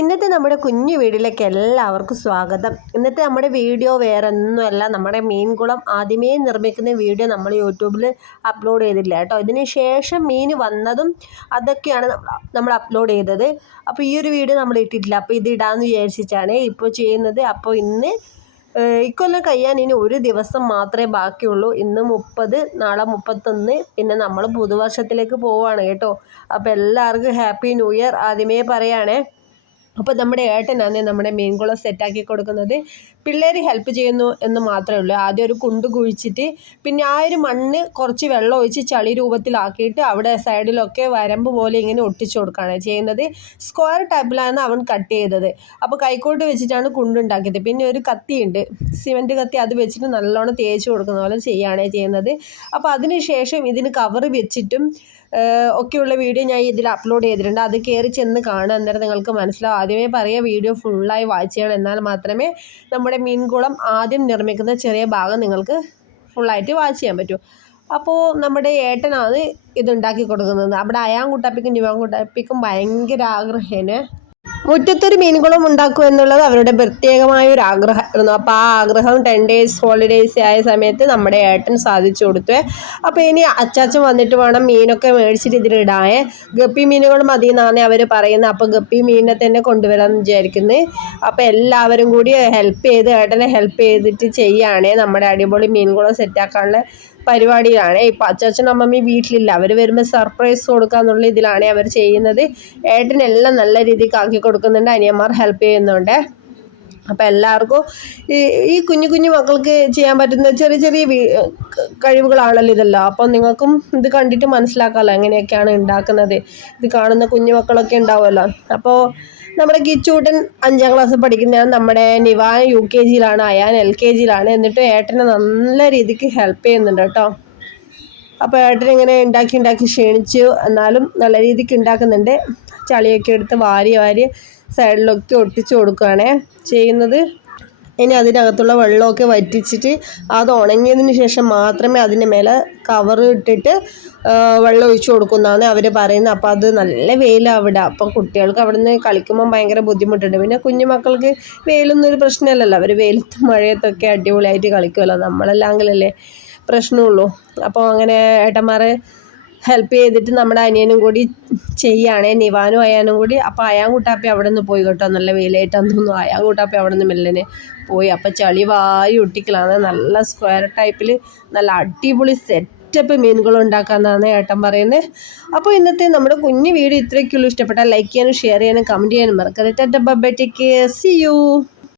ഇന്നത്തെ നമ്മുടെ കുഞ്ഞു വീട്ടിലേക്ക് എല്ലാവർക്കും സ്വാഗതം. ഇന്നത്തെ നമ്മുടെ വീഡിയോ വേറെ ഒന്നുമല്ല നമ്മുടെ മീൻകുളം ആദ്യമേ നിർമ്മിക്കുന്ന വീഡിയോ നമ്മൾ യൂട്യൂബിൽ അപ്ലോഡ് ചെയ്തില്ല കേട്ടോ. ഇതിന് ശേഷം മീൻ വന്നതും അതൊക്കെയാണ് നമ്മൾ അപ്ലോഡ് ചെയ്തത്. അപ്പോൾ ഈ ഒരു വീഡിയോ നമ്മൾ ഇട്ടിട്ടില്ല. അപ്പോൾ ഇത് ഇടാമെന്ന് വിചാരിച്ചിട്ടാണ് ഇപ്പോൾ ചെയ്യുന്നത്. അപ്പോൾ ഇന്ന് ഇക്കൊല്ലം കഴിയാൻ ഇനി ഒരു ദിവസം മാത്രമേ ബാക്കിയുള്ളൂ. ഇന്ന് മുപ്പത് നാളെ മുപ്പത്തൊന്ന്. പിന്നെ നമ്മൾ പുതുവർഷത്തിലേക്ക് പോവുകയാണ് കേട്ടോ. അപ്പോൾ എല്ലാവർക്കും ഹാപ്പി ന്യൂ ഇയർ ആദ്യമേ പറയുകയാണേ അപ്പോൾ നമ്മുടെ ഏട്ടനാണ് നമ്മുടെ മീൻകുളം സെറ്റാക്കി കൊടുക്കുന്നത്. പിള്ളേർ ഹെൽപ്പ് ചെയ്യുന്നു എന്ന് മാത്രമേ ഉള്ളൂ. ആദ്യം ഒരു കുണ്ട് കുഴിച്ചിട്ട് പിന്നെ ആ ഒരു മണ്ണ് കുറച്ച് വെള്ളം ഒഴിച്ച് ചളി രൂപത്തിലാക്കിയിട്ട് അവിടെ സൈഡിലൊക്കെ വരമ്പ് പോലെ ഇങ്ങനെ ഒട്ടിച്ചു കൊടുക്കുകയാണ് ചെയ്യുന്നത്. സ്ക്വയർ ടൈപ്പിലാണ് അവൻ കട്ട് ചെയ്തത്. അപ്പോൾ കൈക്കോട്ട് വെച്ചിട്ടാണ് കുണ്ടുണ്ടാക്കിയത് പിന്നെ ഒരു കത്തിയുണ്ട്. സിമെന്റ് കത്തി അത് വെച്ചിട്ട് നല്ലോണം തേച്ച് കൊടുക്കുന്ന പോലെ ചെയ്യുകയാണ് ചെയ്യുന്നത്. അപ്പോൾ അതിന് ശേഷം ഇതിന് കവർ വെച്ചിട്ടും ഒക്കെയുള്ള വീഡിയോ ഞാൻ ഇതിൽ അപ്ലോഡ് ചെയ്തിട്ടുണ്ട്. അത് കയറി ചെന്ന് കാണുക. അന്നേരം നിങ്ങൾക്ക് മനസ്സിലാവും. ആദ്യമേ പറയുക വീഡിയോ ഫുള്ളായി വാച്ച് ചെയ്യണം എന്നാൽ മാത്രമേ നമ്മുടെ മീൻകുളം ആദ്യം നിർമ്മിക്കുന്ന ചെറിയ ഭാഗം നിങ്ങൾക്ക് ഫുള്ളായിട്ട് വാച്ച് ചെയ്യാൻ പറ്റൂ. അപ്പോൾ നമ്മുടെ ഏട്ടനാണ് ഇതുണ്ടാക്കി കൊടുക്കുന്നത്. അവിടെ അയാൻ കുട്ടാപ്പിക്കും നിവാൻ കുട്ടാപ്പിക്കും ഭയങ്കര ആഗ്രഹേനെ. മുറ്റത്തൊരു മീൻകുളം ഉണ്ടാക്കും എന്നുള്ളത് അവരുടെ പ്രത്യേകമായ ഒരു ആഗ്രഹമായിരുന്നു. അപ്പോൾ ആ ആഗ്രഹം ടെൻ ഡേയ്സ് ഹോളിഡേയ്സ് ആയ സമയത്ത് നമ്മുടെ ഏട്ടൻ സാധിച്ചു കൊടുത്തു. അപ്പോൾ ഇനി അച്ചാച്ചൻ വന്നിട്ട് വേണം മീനൊക്കെ മേടിച്ചിട്ട് ഇതിലിടാൻ ഗപ്പി മീനുകൾ മതി എന്നാണ് അവർ പറയുന്നത്. അപ്പോൾ ഗപ്പി മീനിനെ തന്നെ കൊണ്ടുവരാമെന്ന് വിചാരിക്കുന്നത് അപ്പോൾ എല്ലാവരും കൂടി ഹെൽപ്പ് ചെയ്ത് ഏട്ടനെ ഹെൽപ്പ് ചെയ്തിട്ട് ചെയ്യുകയാണേ. നമ്മുടെ അടിപൊളി മീൻകുളം സെറ്റാക്കാനുള്ള പരിപാടിയിലാണ്. ഇപ്പം അച്ചാച്ചനും അമ്മമ്മയും വീട്ടിലില്ല. അവർ വരുമ്പോൾ സർപ്രൈസ് കൊടുക്കുക എന്നുള്ള ഇതിലാണ് അവർ ചെയ്യുന്നത്. ഏട്ടനെല്ലാം നല്ല രീതിക്ക് ആക്കി കൊടുക്കുന്നുണ്ട്. അനിയന്മാർ ഹെൽപ്പ് ചെയ്യുന്നുണ്ട്. അപ്പോൾ എല്ലാവർക്കും ഈ ഈ കുഞ്ഞു കുഞ്ഞു മക്കൾക്ക് ചെയ്യാൻ പറ്റുന്ന ചെറിയ ചെറിയ കഴിവുകളാണല്ലോ ഇതെല്ലാം. അപ്പോൾ നിങ്ങൾക്കും ഇത് കണ്ടിട്ട് മനസ്സിലാക്കാമല്ലോ എങ്ങനെയൊക്കെയാണ് ഉണ്ടാക്കുന്നത്. ഇത് കാണുന്ന കുഞ്ഞു മക്കളൊക്കെ ഉണ്ടാവുമല്ലോ. അപ്പോൾ നമ്മുടെ കിച്ചൂട്ടൻ അഞ്ചാം ക്ലാസ് പഠിക്കുന്നതാണ് നമ്മുടെ നിവാൻ യു കെ ജിയിലാണ് അയാൻ എൽ കെ ജിയിലാണ്. എന്നിട്ട് ഏട്ടനെ നല്ല രീതിക്ക് ഹെൽപ്പ് ചെയ്യുന്നുണ്ട് കേട്ടോ. അപ്പോൾ ഏട്ടൻ ഇങ്ങനെ ഉണ്ടാക്കി ഉണ്ടാക്കി ക്ഷീണിച്ചു. എന്നാലും നല്ല രീതിക്ക് ഉണ്ടാക്കുന്നുണ്ട്. ചളിയൊക്കെ എടുത്ത് വാരി വാരി സൈഡിലൊക്കെ ഒട്ടിച്ചു കൊടുക്കുകയാണേ ചെയ്യുന്നത് ഇനി അതിനകത്തുള്ള വെള്ളമൊക്കെ വറ്റിച്ചിട്ട് അത് ഉണങ്ങിയതിന് ശേഷം മാത്രമേ അതിന്റെ മേലെ കവർ ഇട്ടിട്ട് വെള്ളം ഒഴിച്ചു കൊടുക്കുന്നതാണ് അവർ പറയുന്നത്. അപ്പോൾ അത് നല്ല വെയിലാണ് അവിടെ. അപ്പോൾ കുട്ടികൾക്ക് അവിടെ നിന്ന് കളിക്കുമ്പോൾ ഭയങ്കര ബുദ്ധിമുട്ടുണ്ട്. പിന്നെ കുഞ്ഞു മക്കൾക്ക് വെയിലൊന്നും ഒരു പ്രശ്നമല്ലല്ലോ. അവർ വെയിലത്തും മഴയത്തൊക്കെ അടിപൊളിയായിട്ട് കളിക്കുമല്ലോ. നമ്മളെല്ലാം നമ്മളെല്ലാങ്കിലല്ലേ പ്രശ്നമുള്ളൂ. അപ്പോൾ അങ്ങനെ ഏട്ടന്മാരെ ഹെൽപ്പ് ചെയ്തിട്ട് നമ്മുടെ അനിയനും കൂടി ചെയ്യുകയാണേ. നിവാനും അയാനും കൂടി. അപ്പോൾ അയാൻ കൂട്ടാപ്പി അവിടെ നിന്ന് പോയി കേട്ടോ. നല്ല വെയിലായിട്ടാന്ന് തോന്നുന്നു. അയാൻ കൂട്ടാപ്പി അവിടെ നിന്ന് മെല്ലനെ പോയി. അപ്പോൾ ചളി വായി ഒട്ടിക്കലാണ്. നല്ല സ്ക്വയർ ടൈപ്പിൽ നല്ല അടിപൊളി സെറ്റ് സെറ്റപ്പ് മീനുകൾ ഉണ്ടാക്കാമെന്നാണ് ഏട്ടൻ പറയുന്നത് അപ്പോൾ ഇന്നത്തെ നമ്മുടെ കുഞ്ഞു വീഡിയോ ഇത്രയ്ക്കുള്ളൂ ഇഷ്ടപ്പെട്ടാൽ ലൈക്ക് ചെയ്യാനും ഷെയർ ചെയ്യാനും കമന്റ് ചെയ്യാനും മറക്കരുത്. Bye take care see you